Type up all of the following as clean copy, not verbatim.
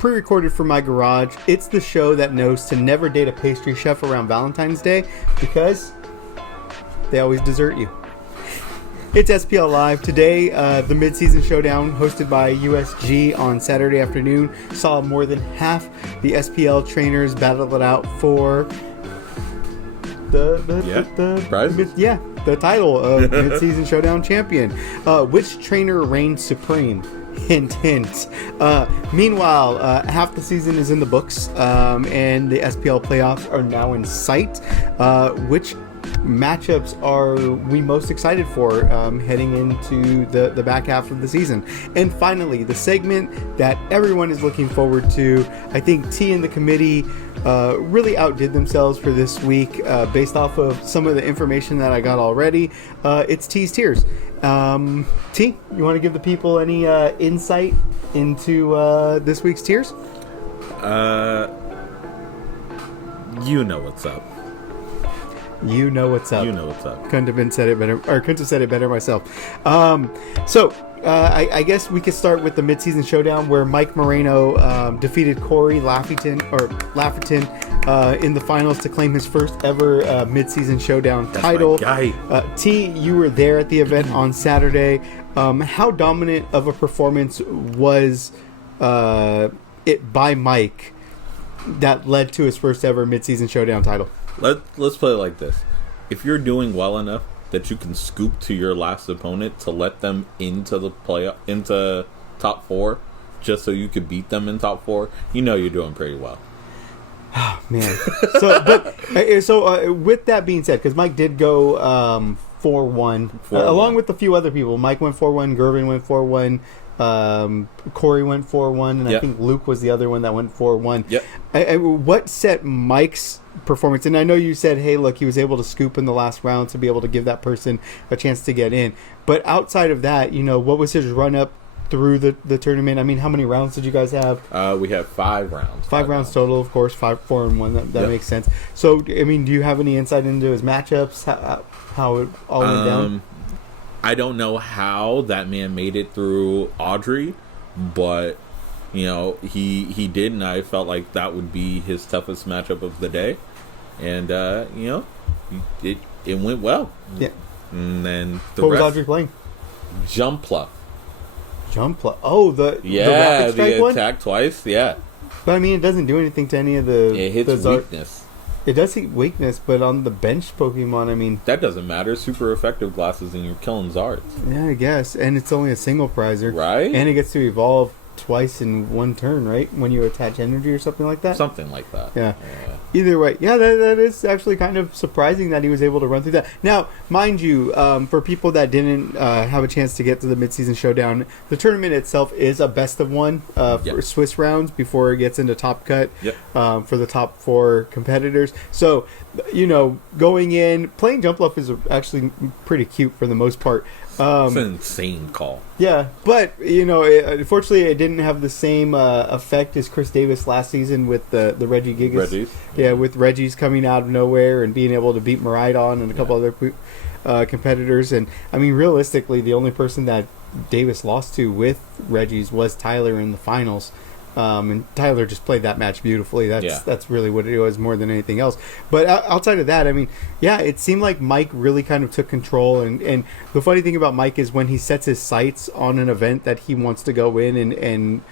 pre-recorded from my garage. It's the show that knows to never date a pastry chef around Valentine's Day because they always desert you. It's SPL Live. Today, the Mid-Season Showdown hosted by USG on Saturday afternoon saw more than half the SPL trainers battle it out for the title of Mid-Season Showdown champion. Which trainer reigns supreme? Hint, hint. Meanwhile, half the season is in the books, and the SPL Playoffs are now in sight. Which matchups are we most excited for heading into the back half of the season? And finally, the segment that everyone is looking forward to. I think T and the committee really outdid themselves for this week based off of some of the information that I got already. It's T's Tiers. T, you want to give the people any insight into this week's tiers? You know what's up. You know what's up. You know what's up. Couldn't have said it better myself. So I guess we could start with the Mid-Season Showdown where Mike Moreno defeated Corey Lafferton in the finals to claim his first ever Mid-Season Showdown title. My guy. T, you were there at the event on Saturday. How dominant of a performance was it by Mike that led to his first ever Mid-Season Showdown title? Let's play it like this. If you're doing well enough that you can scoop to your last opponent to let them into top 4, just so you could beat them in top 4, you know you're doing pretty well. Oh, man. So with that being said, because Mike did go 4-1, along with a few other people. Mike went 4-1, Gervin went 4-1. Corey went 4-1, and I think Luke was the other one that went 4-1. Yep. What set Mike's performance? And I know you said, hey, look, he was able to scoop in the last round to be able to give that person a chance to get in. But outside of that, what was his run up through the tournament? I mean, how many rounds did you guys have? We had 5 rounds. 5 rounds total, of course. 4-1. That makes sense. So, I mean, do you have any insight into his matchups? How it all went down? I don't know how that man made it through Audrey, but he did, and I felt like that would be his toughest matchup of the day, and it went well. Yeah. And then what was Audrey playing? Jumpla. Oh, the rapid strike one? Attack twice. Yeah. But I mean, it doesn't do anything to any of the. It hits weakness. It does hit weakness, but on the bench Pokemon, I mean... That doesn't matter. Super effective glasses and you're killing Zards. Yeah, I guess. And it's only a single prizer. Right. And it gets to evolve twice in one turn, right? When you attach energy or something like that? Something like that. Yeah. Either way. Yeah, that is actually kind of surprising that he was able to run through that. Now, mind you, for people that didn't have a chance to get to the Mid-Season Showdown, the tournament itself is a best of one for Swiss rounds before it gets into Top Cut for the top 4 competitors. So, going in, playing Jump Luff is actually pretty cute for the most part. It's an insane call. Yeah, but unfortunately, it didn't have the same effect as Chris Davis last season with the Reggie Gigas. Reggie's. Yeah, with Reggie's coming out of nowhere and being able to beat Maridon and a couple other competitors. And I mean, realistically, the only person that Davis lost to with Reggie's was Tyler in the finals. And Tyler just played that match beautifully. That's really what it was more than anything else. But outside of that, I mean, it seemed like Mike really kind of took control. And the funny thing about Mike is when he sets his sights on an event that he wants to go in and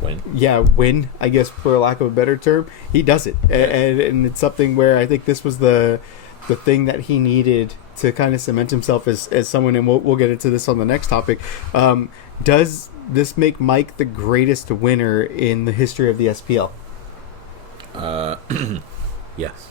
win. Yeah, win, I guess, for lack of a better term, he does it. And it's something where I think this was the thing that he needed to kind of cement himself as someone, and we'll get into this on the next topic. Does this make Mike the greatest winner in the history of the SPL? Yes.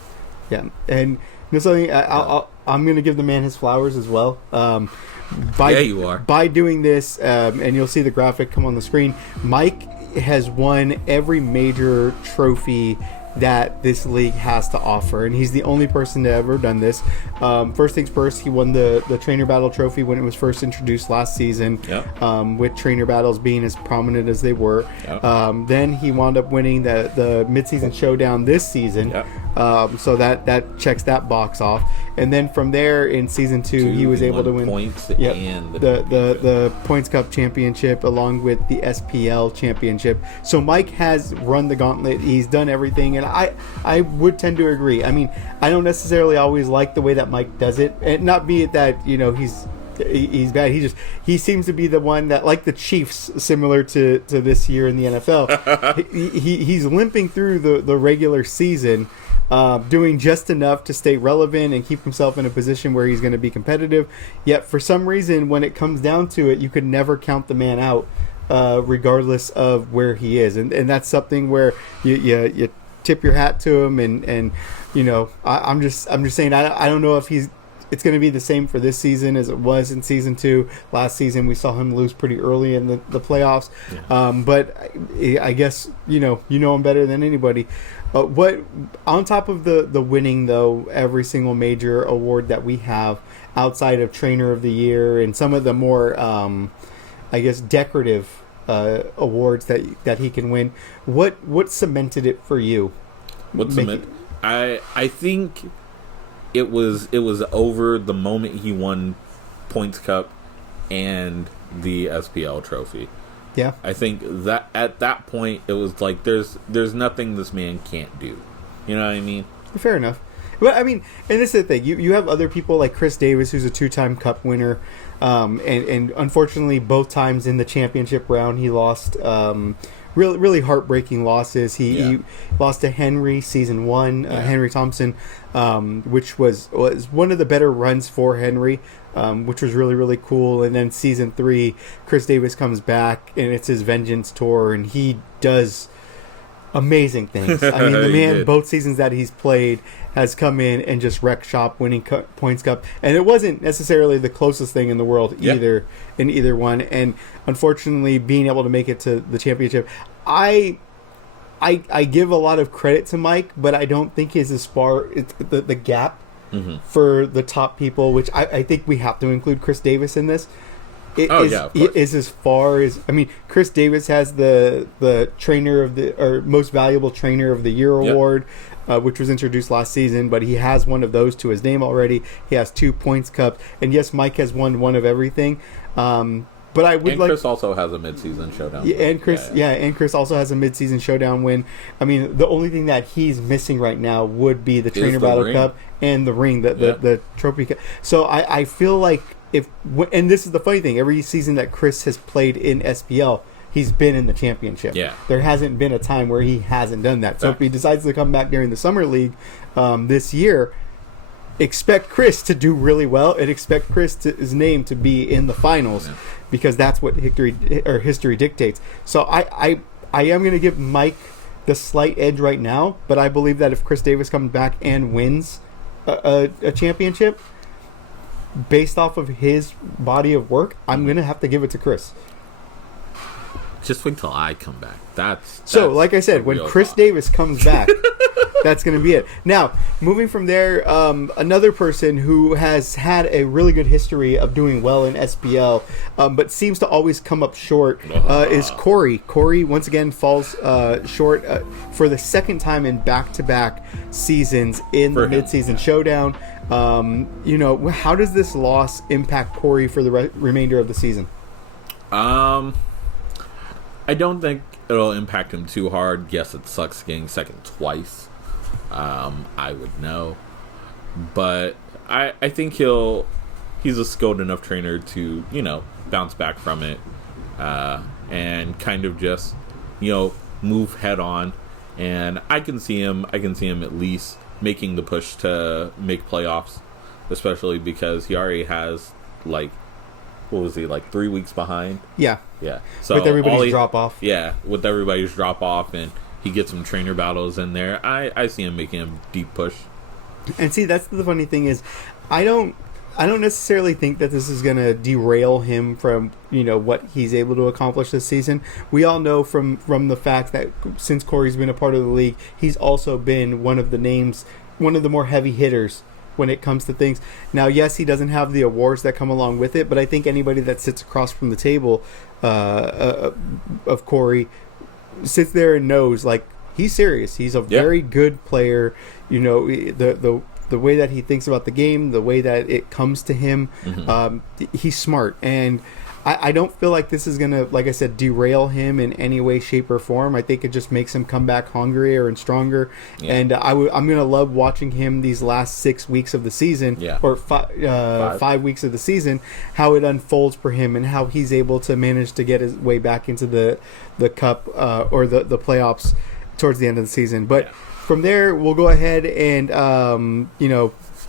Yeah, and there's something I'm going to give the man his flowers as well. You are. By doing this, and you'll see the graphic come on the screen, Mike has won every major trophy that this league has to offer, and he's the only person to ever done this. First things first, he won the Trainer Battle Trophy when it was first introduced last season, with Trainer Battles being as prominent as they were. Then he wound up winning the Mid-Season Showdown this season, So that checks that box off. And then from there in season 2, he was able to win points and the Points Cup championship along with the SPL championship. So Mike has run the gauntlet. He's done everything, and I would tend to agree. I mean, I don't necessarily always like the way that Mike does it, and not be it that he's bad. He seems to be the one that, like the Chiefs, similar to this year in the NFL. he's limping through the regular season, doing just enough to stay relevant and keep himself in a position where he's going to be competitive. Yet for some reason, when it comes down to it, you could never count the man out, regardless of where he is, and that's something where you tip your hat to him. And I'm just saying, I don't know if it's going to be the same for this season as it was in season 2. Last season, we saw him lose pretty early in the playoffs. Yeah. But I guess, you know him better than anybody. What on top of the winning, though, every single major award that we have outside of Trainer of the Year and some of the more, decorative awards that he can win, what cemented it for you? I think it was over the moment he won Points Cup and the SPL trophy. Yeah, I think that at that point it was like there's nothing this man can't do. You know what I mean? Fair enough. But I mean, and this is the thing. You have other people like Chris Davis, who's a 2-time Cup winner, and unfortunately both times in the championship round he lost. Really heartbreaking losses. He lost to Henry season 1, Henry Thompson, which was one of the better runs for Henry, which was really, really cool. And then season 3, Chris Davis comes back, and it's his Vengeance tour, and he does amazing things. I mean, the man, both seasons that he's played, has come in and just wrecked shop, winning Points Cup, and it wasn't necessarily the closest thing in the world either in either one. And unfortunately, being able to make it to the championship, I give a lot of credit to Mike, but I don't think is as far the gap for the top people, which I think we have to include Chris Davis in this. Is as far as, I mean, Chris Davis has the trainer of the, or most valuable trainer of the year award, which was introduced last season, but he has one of those to his name already. He has 2 Points Cups, and yes, Mike has won one of everything. But I would Chris also has a Mid-Season Showdown. Yeah, and Chris also has a Mid-Season Showdown win. I mean, the only thing that he's missing right now would be the Trainer Battle Cup and the ring, the Trophy Cup. So I feel like and this is the funny thing, every season that Chris has played in SPL, he's been in the championship. Yeah. There hasn't been a time where he hasn't done that. So if he decides to come back during the Summer League this year, expect Chris to do really well and expect his name to be in the finals, because that's what history dictates. So I am going to give Mike the slight edge right now, but I believe that if Chris Davis comes back and wins a championship, based off of his body of work, I'm going to have to give it to Chris. Just wait till I come back. That's so, like I said, when Chris Davis comes back, that's going to be it. Now, moving from there, another person who has had a really good history of doing well in SPL, but seems to always come up short, is Corey. Corey, once again, falls short for the second time in back-to-back seasons in the Mid-Season Showdown. How does this loss impact Corey for the remainder of the season? I don't think it'll impact him too hard. Yes, it sucks getting second twice. I would know, but I think he's a skilled enough trainer to bounce back from it, and kind of just move head on. And I can see him at least making the push to make playoffs, especially because he already has, like, what was he, like 3 weeks behind? Yeah. So with everybody's drop off. Yeah, with everybody's drop off, and he gets some trainer battles in there. I see him making a deep push. And see, that's the funny thing is, I don't necessarily think that this is going to derail him from what he's able to accomplish this season. We all know from the fact that since Corey's been a part of the league, he's also been one of the more heavy hitters when it comes to things. Now, yes, he doesn't have the awards that come along with it, but I think anybody that sits across from the table of Corey sits there and knows, like, he's serious. He's a very good player. You know, the way that he thinks about the game, the way that it comes to him, he's smart. And I don't feel like this is going to, like I said, derail him in any way, shape, or form. I think it just makes him come back hungrier and stronger. Yeah. And I'm going to love watching him these last 6 weeks of the season, or 5 weeks of the season, how it unfolds for him and how he's able to manage to get his way back into the cup or the playoffs towards the end of the season. But from there, we'll go ahead and,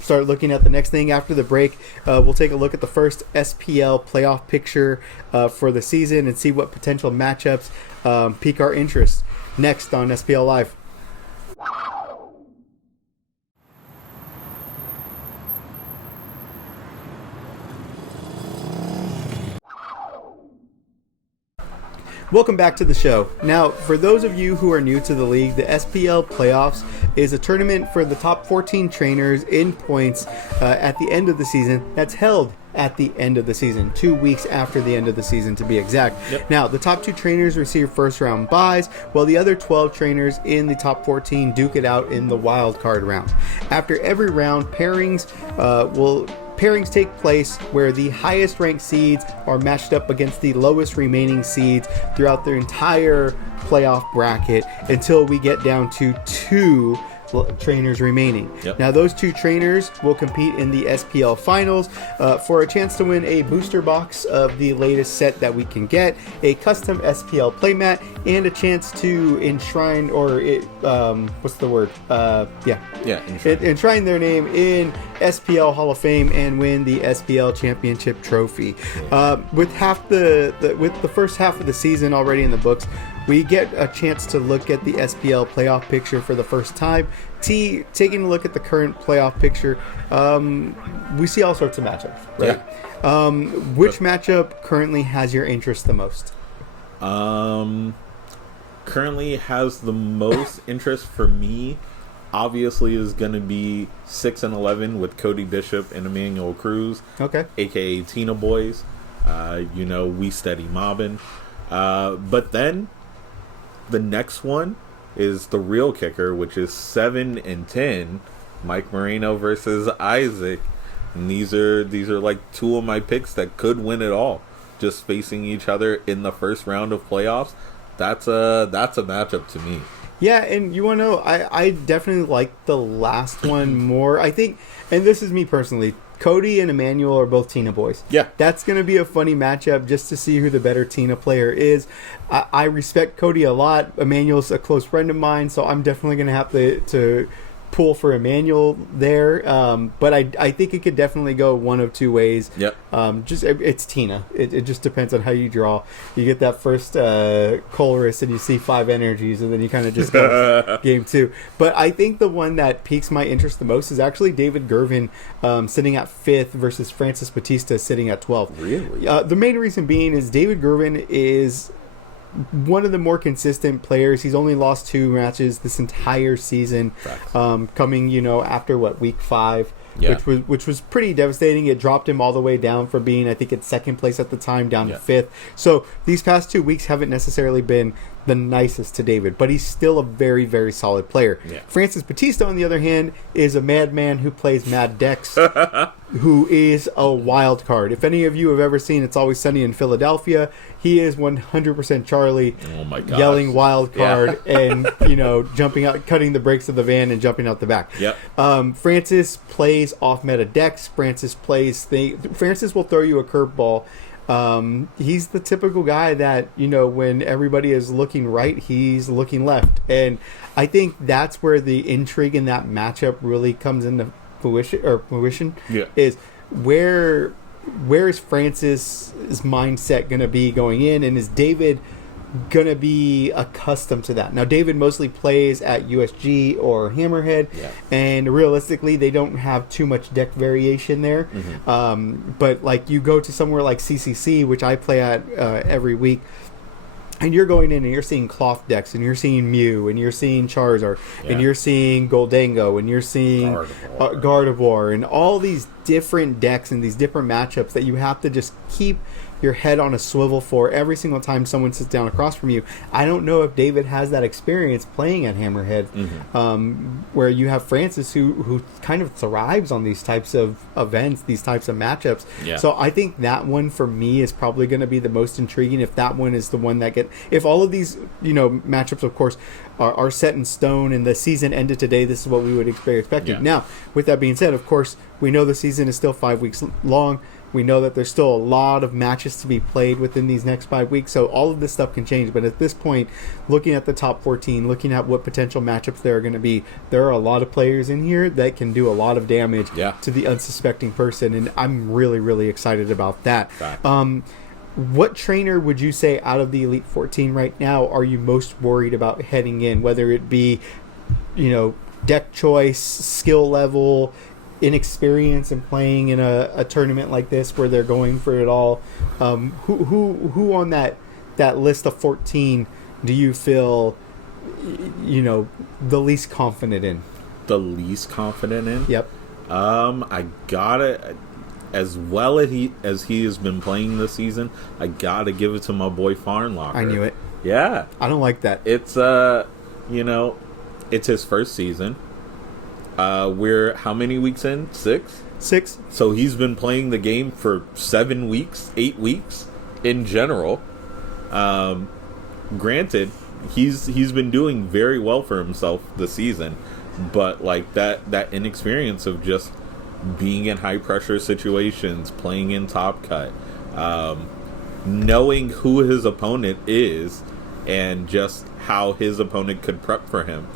start looking at the next thing after the break. We'll take a look at the first SPL playoff picture for the season and see what potential matchups pique our interest. Next on SPL Live. Welcome back to the show. Now, for those of you who are new to the league, the SPL Playoffs is a tournament for the top 14 trainers in points at the end of the season. That's held at the end of the season, 2 weeks after the end of the season to be exact. Now, the top 2 trainers receive first round buys, while the other 12 trainers in the top 14 duke it out in the wild card round. After every round, pairings take place where the highest ranked seeds are matched up against the lowest remaining seeds throughout their entire playoff bracket until we get down to 2 trainers remaining. Now those 2 trainers will compete in the SPL finals for a chance to win a booster box of the latest set that we can get, a custom SPL playmat, and a chance to enshrine enshrine their name in SPL Hall of Fame and win the SPL Championship trophy. With the first half of the season already in the books, we get a chance to look at the SPL playoff picture for the first time. Taking a look at the current playoff picture, we see all sorts of matchups, right? Which matchup currently has your interest the most? Currently has the most interest for me, obviously, is going to be 6 and 11 with Cody Bishop and Emmanuel Cruz, aka Tina Boys. We steady mobbing. But then the next one is the real kicker, which is 7 and 10, Mike Moreno versus Isaac. And these are like 2 of my picks that could win it all, just facing each other in the first round of playoffs. That's a matchup to me. Yeah, and you want to know, I definitely like the last one more. I think, and this is me personally, Cody and Emmanuel are both Tina boys. Yeah. That's going to be a funny matchup just to see who the better Tina player is. I respect Cody a lot. Emmanuel's a close friend of mine, so I'm definitely going to have to pull for Emmanuel there. But I think it could definitely go one of 2 ways. Yep. It's Tina. It just depends on how you draw. You get that first Colress and you see 5 energies, and then you kind of just go game 2. But I think the one that piques my interest the most is actually David Gervin sitting at 5th versus Francis Batista sitting at 12th. Really? The main reason being is David Gervin is one of the more consistent players. He's only lost 2 matches this entire season, coming after week 5, which was pretty devastating. It dropped him all the way down from being, I think, at 2nd place at the time down to 5th. So these past 2 weeks haven't necessarily been the nicest to David, but he's still a very, very solid player. Francis Batista, on the other hand, is a madman who plays mad decks, who is a wild card. If any of you have ever seen It's Always Sunny in Philadelphia, he is 100% Charlie, yelling wild card and jumping out, cutting the brakes of the van and jumping out the back. Francis plays off meta decks. Francis will throw you a curveball. He's the typical guy that, when everybody is looking right, he's looking left. And I think that's where the intrigue in that matchup really comes into fruition. Is where is Francis' mindset going to be going in, and is David going to be accustomed to that? Now, David mostly plays at USG or Hammerhead, and realistically, they don't have too much deck variation there. But like you go to somewhere like CCC, which I play at every week, and you're going in and you're seeing cloth decks, and you're seeing Mew, and you're seeing Charizard, and you're seeing Goldango, and you're seeing Gardevoir, and all these different decks and these different matchups that you have to just keep your head on a swivel for every single time someone sits down across from you. I don't know if David has that experience playing at Hammerhead, where you have Francis who kind of thrives on these types of events, these types of matchups. Yeah. So I think that one for me is probably going to be the most intriguing. If that one is the one that if all of these matchups, of course, are set in stone and the season ended today, this is what we would be expecting. Yeah. Now, with that being said, of course, we know the season is still 5 weeks long. We know that there's still a lot of matches to be played within these next 5 weeks, so all of this stuff can change. But at this point, looking at the top 14, looking at what potential matchups there are going to be, there are a lot of players in here that can do a lot of damage to the unsuspecting person, and I'm really, really excited about that. What trainer would you say out of the Elite 14 right now are you most worried about heading in, whether it be, deck choice, skill level, inexperience in playing in a tournament like this where they're going for it all? Who on that list of 14 do you feel the least confident in? The least confident in? Yep. I gotta, as well as he has been playing this season, I gotta give it to my boy Farnlocker. I knew it. Yeah. I don't like that. It's it's his first season. We're how many weeks in? 6? 6. So he's been playing the game for 7 weeks, 8 weeks in general. Granted, he's been doing very well for himself this season, but like that inexperience of just being in high pressure situations, playing in Top Cut, knowing who his opponent is, and just how his opponent could prep for him.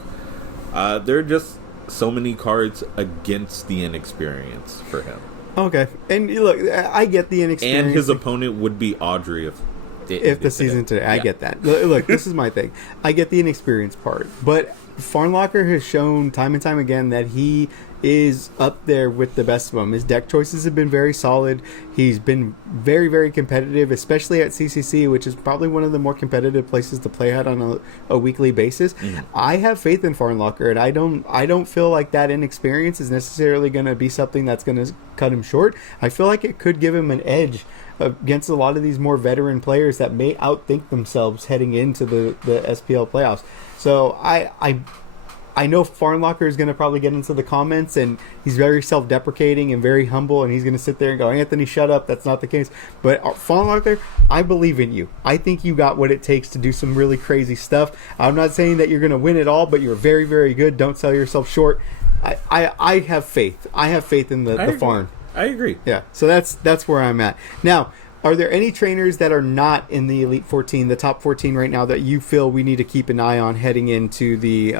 There are just so many cards against the inexperience for him. Okay, and look, I get the inexperience. And his opponent would be Audrey if the season today. I get that. Look, this is my thing. I get the inexperienced part, but Farnlocker has shown time and time again that he is up there with the best of them. His deck choices have been very solid. He's been very, very competitive, especially at CCC, which is probably one of the more competitive places to play at on a weekly basis. I have faith in Farnlocker, and I don't feel like that inexperience is necessarily going to be something that's going to cut him short. I feel like it could give him an edge against a lot of these more veteran players that may outthink themselves heading into the SPL playoffs. So I know Farnlocker is going to probably get into the comments, and he's very self-deprecating and very humble, and he's going to sit there and go, Anthony, shut up. That's not the case. But Farnlocker, I believe in you. I think you got what it takes to do some really crazy stuff. I'm not saying that you're going to win it all, but you're very, very good. Don't sell yourself short. I have faith. I have faith in the Farn. I agree. Yeah, so that's where I'm at. Now, are there any trainers that are not in the Elite 14, the top 14 right now, that you feel we need to keep an eye on heading into the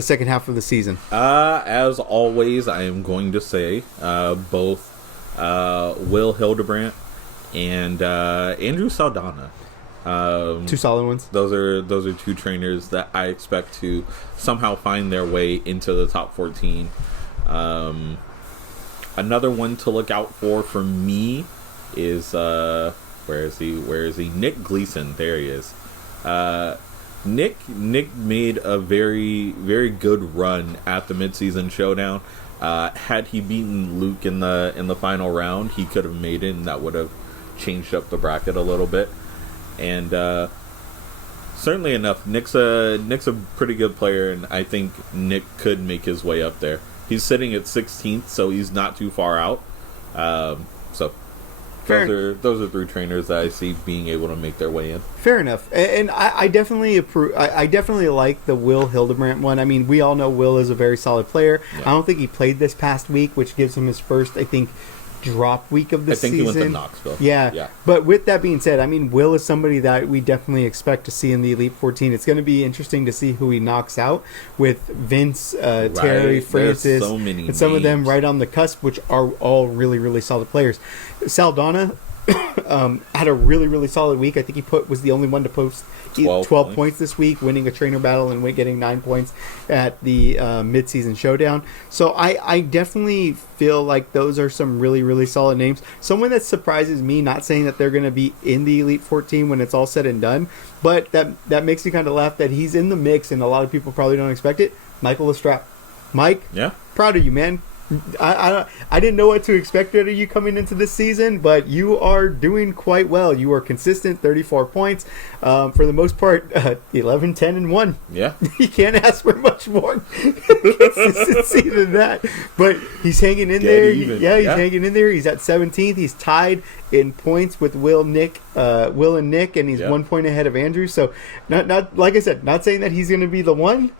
second half of the season? As always, I am going to say both Will Hildebrandt and Andrew Saldana. Two solid ones. Those are two trainers that I expect to somehow find their way into the top 14. Another one to look out for me is where is he? Nick Gleason. There he is. Nick made a very, very good run at the Mid-Season Showdown. Had he beaten Luke in the final round, he could have made it, and that would have changed up the bracket a little bit. And certainly enough, Nick's a pretty good player, and I think Nick could make his way up there. He's sitting at 16th, so he's not too far out. So those are three trainers that I see being able to make their way in. Fair enough, and I definitely approve. I definitely like the Will Hildebrandt one. I mean, we all know Will is a very solid player. Yeah. I don't think he played this past week, which gives him his first, I think, drop week of the season. I think he went to Knoxville. Yeah. But with that being said, I mean, Will is somebody that we definitely expect to see in the Elite 14. It's going to be interesting to see who he knocks out with Vince, Terry, Francis, so many and some names. of them right on the cusp, which are all really, really solid players. Saldana had a really, really solid week. I think he was the only one to post 12 points this week, winning a trainer battle and getting 9 points at the Mid-Season Showdown. So I definitely feel like those are some really, really solid names. Someone that surprises me, not saying that they're going to be in the Elite 14 when it's all said and done, but that makes me kind of laugh that he's in the mix, and a lot of people probably don't expect it. Michael Lestrap. Mike, yeah, proud of you, man. I didn't know what to expect out of you coming into this season, but you are doing quite well. You are consistent, 34 points. For the most part, 11, 10, and 1. Yeah. You can't ask for much more consistency than that. But he's hanging in there. Even. Yeah, he's hanging in there. He's at 17th. He's tied in points with Will and Nick, and he's 1 point ahead of Andrew. So, not like I said, not saying that he's going to be the one.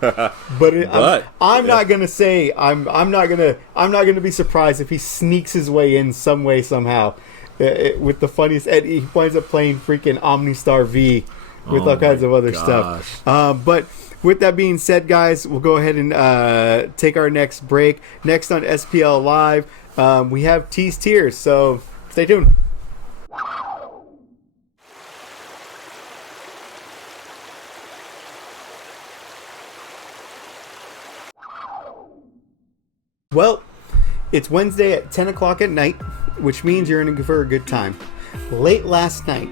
But I'm not gonna say I'm not gonna be surprised if he sneaks his way in some way somehow with the funniest. And he winds up playing freaking OmniStar V with all kinds of other stuff. But with that being said, guys, we'll go ahead and take our next break. Next on SPL Live, we have T's Tiers. So stay tuned. Well, it's Wednesday at 10 o'clock at night, which means you're in for a good time. Late last night,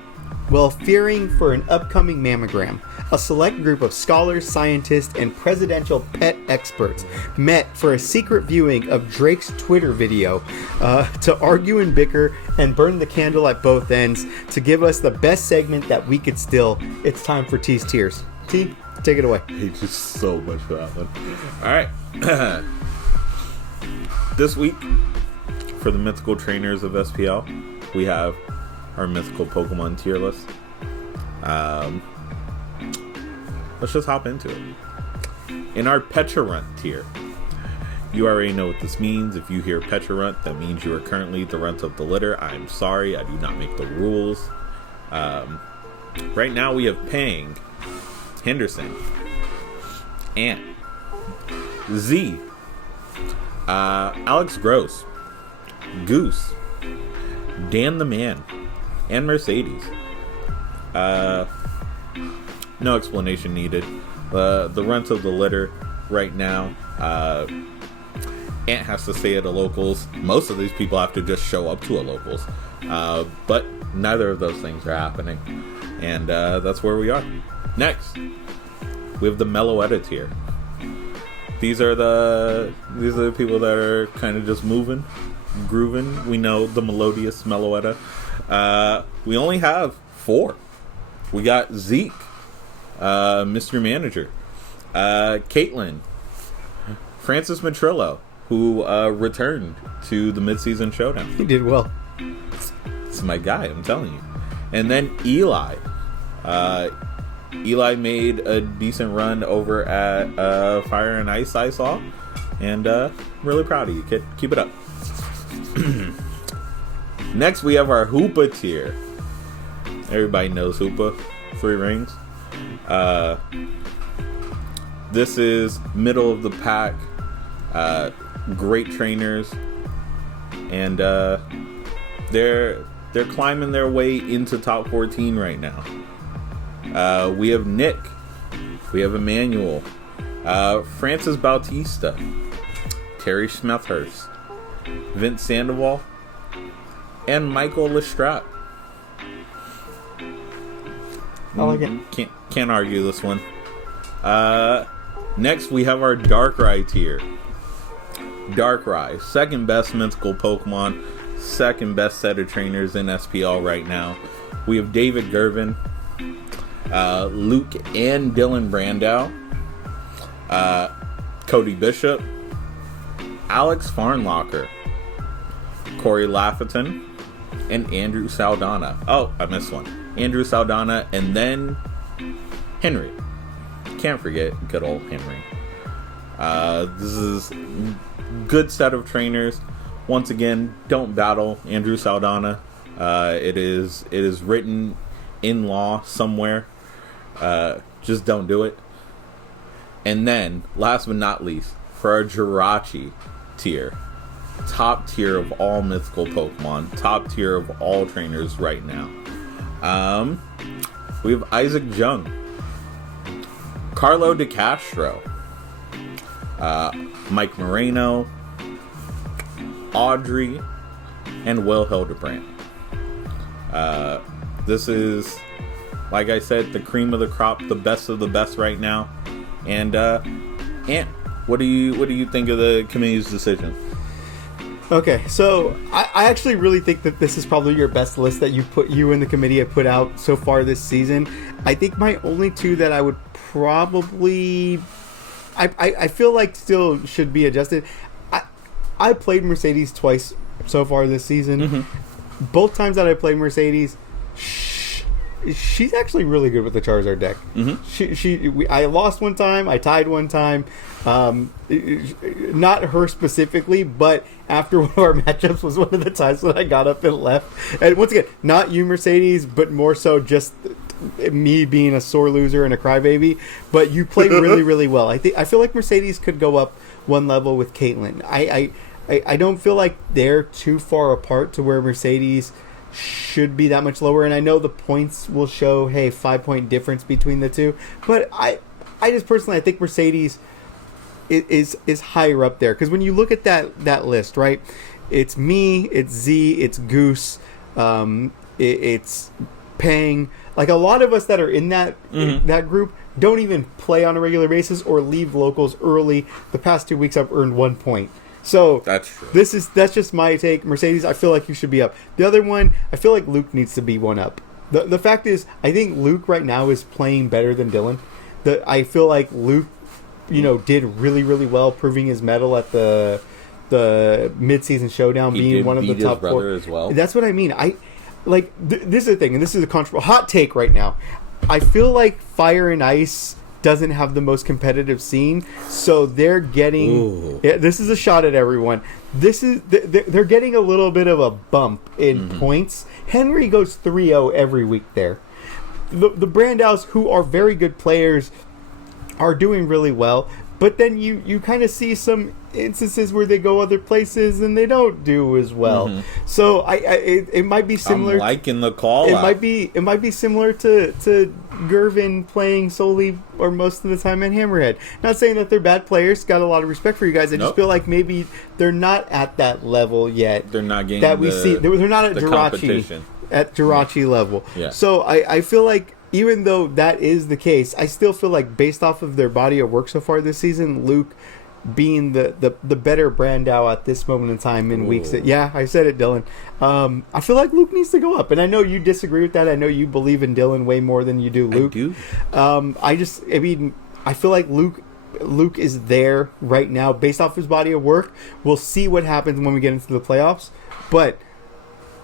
while fearing for an upcoming mammogram, a select group of scholars, scientists, and presidential pet experts met for a secret viewing of Drake's Twitter video to argue and bicker and burn the candle at both ends to give us the best segment that we could still. It's time for T's Tiers. T, take it away. Thank you so much for that one. All right. This week, for the mythical trainers of SPL, we have our mythical Pokemon tier list. Let's just hop into it. In our Pecharunt tier, you already know what this means. If you hear Pecharunt, that means you are currently the runt of the litter. I'm sorry, I do not make the rules. Right now we have Pang, Henderson, Ant, Z, Alex Gross, Goose, Dan the Man, and Mercedes. No explanation needed. The runt of the litter right now. Ant has to stay at a locals. Most of these people have to just show up to a locals. But neither of those things are happening. And that's where we are. Next, we have the Meloetta tier. These are the people that are kind of just moving, grooving. We know the melodious Meloetta. We only have 4. We got Zeke, Mr. Manager, Caitlin, Francis Matrillo, who returned to the Mid-Season Showdown. He did well. It's my guy, I'm telling you. And then Eli. Eli made a decent run over at Fire and Ice, I saw. And really proud of you, kid. Keep it up. Next, we have our Hoopa tier. Everybody knows Hoopa. 3 rings. This is middle of the pack. Great trainers. And they're climbing their way into top 14 right now. We have Nick, we have Emmanuel, Francis Bautista, Terry Smethurst, Vince Sandoval, and Michael Lestrade. I like it. Can't argue this one. Next, we have our Darkrai tier. Darkrai, second best mythical Pokemon, second best set of trainers in SPL right now. We have David Gervin, Luke and Dylan Brandow, Cody Bishop, Alex Farnlocker, Corey Lafferton, and Andrew Saldana. Oh, I missed one. Andrew Saldana, and then Henry. Can't forget good old Henry. This is good set of trainers. Once again, don't battle Andrew Saldana. It is written in law somewhere. Just don't do it. And then, last but not least, for our Jirachi tier, top tier of all mythical Pokemon, top tier of all trainers right now. We have Isaac Jung, Carlo De Castro, Mike Moreno, Audrey, and Will Hildebrandt. This is, like I said, the cream of the crop, the best of the best right now. And What do you think of the committee's decision? Okay, so I actually really think that this is probably your best list that you and the committee have put out so far this season. I think my only two that I would probably, I feel like still should be adjusted. I played Mercedes twice so far this season. Mm-hmm. Both times that I played Mercedes, she's actually really good with the Charizard deck. Mm-hmm. I lost one time, I tied one time. Not her specifically, but after one of our matchups was one of the times when I got up and left. And once again, not you, Mercedes, but more so just me being a sore loser and a crybaby. But you played really, really well. I feel like Mercedes could go up one level with Caitlyn. I don't feel like they're too far apart to where Mercedes should be that much lower. And I know the points will show, 5-point difference between the two. But I just personally, I think Mercedes is higher up there, because when you look at that list, right, it's me, it's Z, it's Goose, it's Pang. Like, a lot of us that are in that that group don't even play on a regular basis or leave locals early. The past 2 weeks I've earned 1 point. So that's true. That's just my take. Mercedes, I feel like you should be up. The other one, I feel like Luke needs to be one up. The fact is, I think Luke right now is playing better than Dylan. I feel like Luke, did really, really well, proving his medal at the Mid-Season Showdown, being one of the top 4 as well. That's what I mean. This is the thing, and this is a controversial hot take right now. I feel like Fire and Ice doesn't have the most competitive scene, so they're getting. Yeah, this is a shot at everyone. They're getting a little bit of a bump in points. Henry goes 3-0 every week there. The Brandows, who are very good players, are doing really well, but then you kind of see some instances where they go other places and they don't do as well. So it might be similar. I'm liking the call. It might be similar to Gervin playing solely or most of the time at Hammerhead. Not saying that they're bad players. Got a lot of respect for you guys. I just feel like maybe they're not at that level yet. They're not getting that we see. They're not at Jirachi level. Yeah. So I feel like, even though that is the case, I still feel like, based off of their body of work so far this season, Luke being the better Brandow at this moment in time in weeks. Yeah, I said it, Dylan. I feel like Luke needs to go up, and I know you disagree with that. I know you believe in Dylan way more than you do Luke. I do. I feel like Luke is there right now based off his body of work. We'll see what happens when we get into the playoffs, but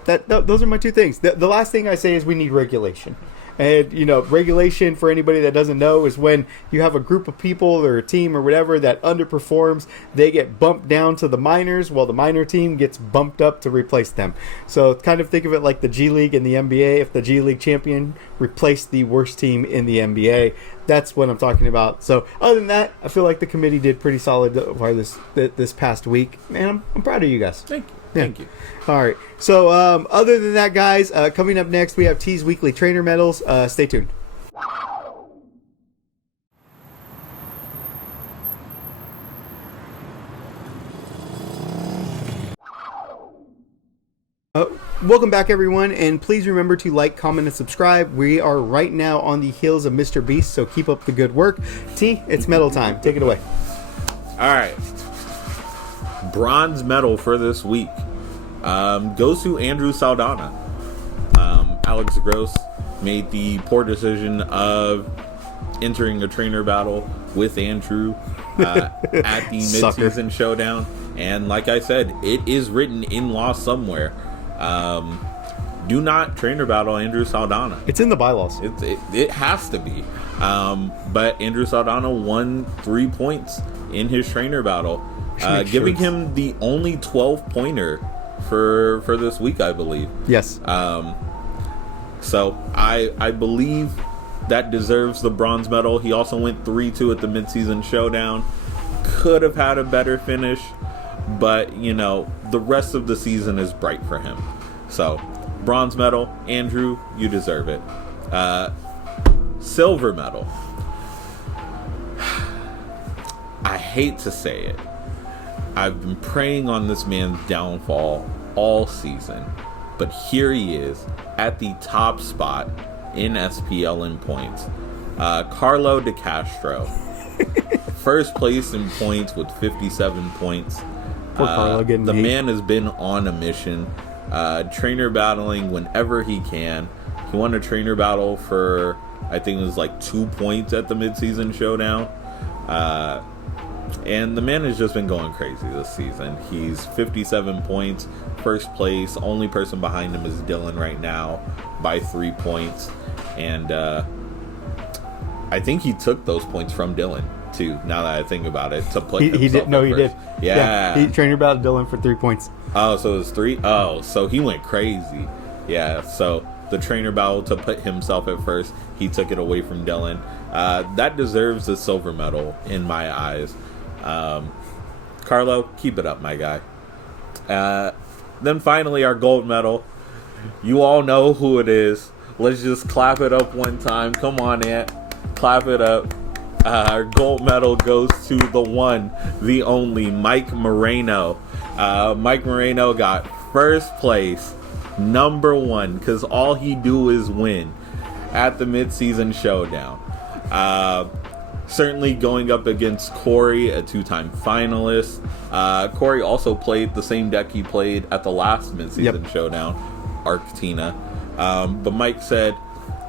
those are my two things. The last thing I say is we need regulation. And, regulation, for anybody that doesn't know, is when you have a group of people or a team or whatever that underperforms, they get bumped down to the minors while the minor team gets bumped up to replace them. So kind of think of it like the G League and the NBA. If the G League champion replaced the worst team in the NBA, that's what I'm talking about. So other than that, I feel like the committee did pretty solid this past week. Man, I'm proud of you guys. Thank you. Yeah. Thank you. All right. So, other than that, guys, coming up next, we have T's Weekly Trainer Medals. Stay tuned. Welcome back, everyone, and please remember to like, comment, and subscribe. We are right now on the heels of Mr. Beast, so keep up the good work. T, it's medal time. Take it away. All right. Bronze medal for this week goes to Andrew Saldana. Alex Gross made the poor decision of entering a trainer battle with Andrew at the Mid-Season Showdown. And like I said, it is written in law somewhere. Do not trainer battle Andrew Saldana. It's in the bylaws. It has to be. But Andrew Saldana won 3 points in his trainer battle. Giving him the only 12-pointer for this week, I believe. Yes. So I believe that deserves the bronze medal. He also went 3-2 at the Mid-Season Showdown. Could have had a better finish, but the rest of the season is bright for him. So bronze medal, Andrew, you deserve it. Silver medal. I hate to say it. I've been preying on this man's downfall all season, but here he is at the top spot in SPL in points. Carlo De Castro first place in points with 57 points. Poor Carlo getting the beat. man has been on a mission, trainer battling whenever he can. He won a trainer battle for, I think it was like 2 points at the Mid-Season Showdown. And the man has just been going crazy this season. He's 57 points, first place. Only person behind him is Dylan right now by 3 points. And I think he took those points from Dylan too, now that I think about it, to put he did. No, he did. Yeah. He trainer battled Dylan for 3 points. Oh, so it was 3? Oh, so he went crazy. Yeah, so the trainer battle to put himself at first, he took it away from Dylan. That deserves a silver medal in my eyes. Carlo, keep it up, my guy. Then finally, our gold medal. You all know who it is. Let's just clap it up one time. Come on, Ant. Clap it up. Our gold medal goes to the one, the only, Mike Moreno. Mike Moreno got first place, number 1, because all he do is win at the Mid-Season Showdown. Certainly going up against Corey, a 2-time finalist. Corey also played the same deck he played at the last Mid-Season Showdown, Arctina. But Mike said,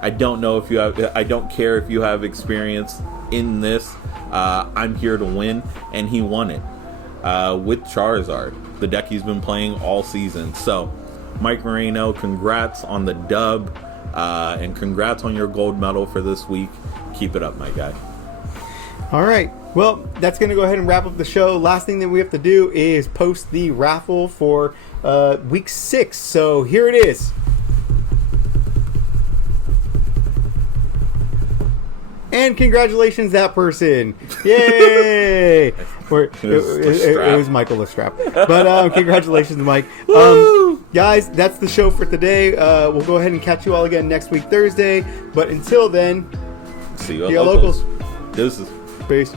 I don't care if you have experience in this. I'm here to win, and he won it with Charizard, the deck he's been playing all season. So, Mike Moreno, congrats on the dub, and congrats on your gold medal for this week. Keep it up, my guy. All right. Well, that's going to go ahead and wrap up the show. Last thing that we have to do is post the raffle for week 6. So here it is. And congratulations, that person. Yay! It was Michael Lestrap. But congratulations, Mike. Guys, that's the show for today. We'll go ahead and catch you all again next week, Thursday. But until then, see you at locals. Deuces. Peace.